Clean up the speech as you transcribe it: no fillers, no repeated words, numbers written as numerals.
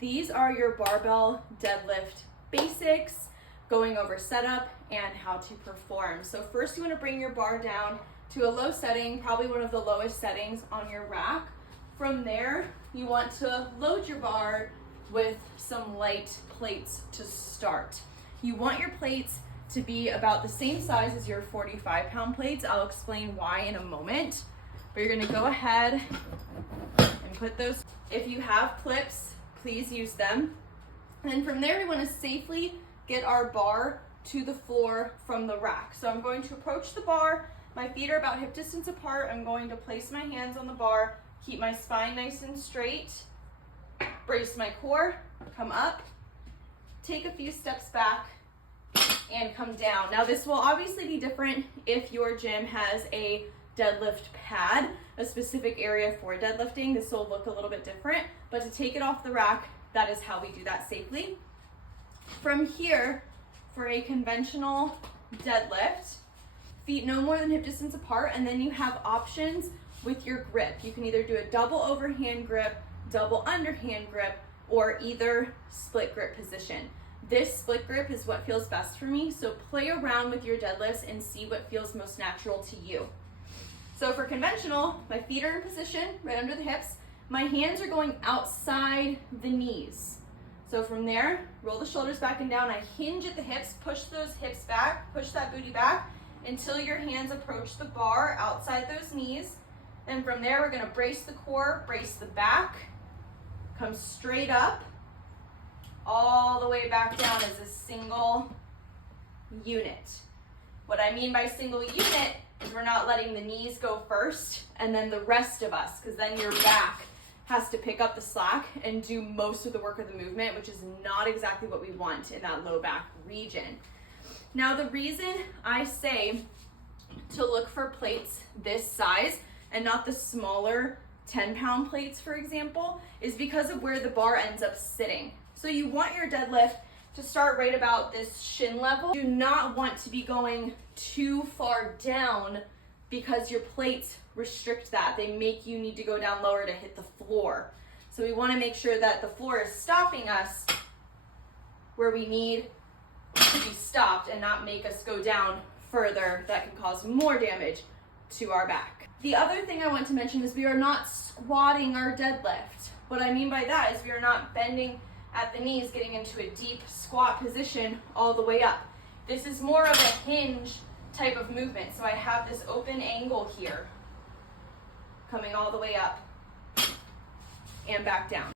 these are your barbell deadlift basics, going over setup and how to perform. So first you want to bring your bar down to a low setting, probably one of the lowest settings on your rack. From there, you want to load your bar with some light plates to start. You want your plates to be about the same size as your 45-pound plates. I'll explain why in a moment, but you're gonna go ahead and put those. If you have clips, please use them. And then from there, we wanna safely get our bar to the floor from the rack. So I'm going to approach the bar, my feet are about hip distance apart. I'm going to place my hands on the bar, keep my spine nice and straight, brace my core, come up, take a few steps back, and come down. Now this will obviously be different if your gym has a deadlift pad, a specific area for deadlifting. This will look a little bit different, but to take it off the rack, that is how we do that safely. From here, for a conventional deadlift, feet no more than hip distance apart, and then you have options with your grip. You can either do a double overhand grip, double underhand grip, or either split grip position. This split grip is what feels best for me, so play around with your deadlifts and see what feels most natural to you. So for conventional, my feet are in position right under the hips. My hands are going outside the knees. So from there, roll the shoulders back and down. I hinge at the hips, push those hips back, push that booty back until your hands approach the bar outside those knees. And from there, we're gonna brace the core, brace the back, come straight up, all the way back down as a single unit. What I mean by single unit is we're not letting the knees go first and then the rest of us, because then your back has to pick up the slack and do most of the work of the movement, which is not exactly what we want in that low back region. Now, the reason I say to look for plates this size and not the smaller 10-pound plates, for example, is because of where the bar ends up sitting. So you want your deadlift to start right about this shin level. You do not want to be going too far down because your plates restrict that. They make you need to go down lower to hit the floor. So we want to make sure that the floor is stopping us where we need to be stopped and not make us go down further. That can cause more damage to our back. The other thing I want to mention is we are not squatting our deadlift. What I mean by that is we are not bending at the knees, getting into a deep squat position all the way up. This is more of a hinge type of movement. So I have this open angle here, coming all the way up and back down.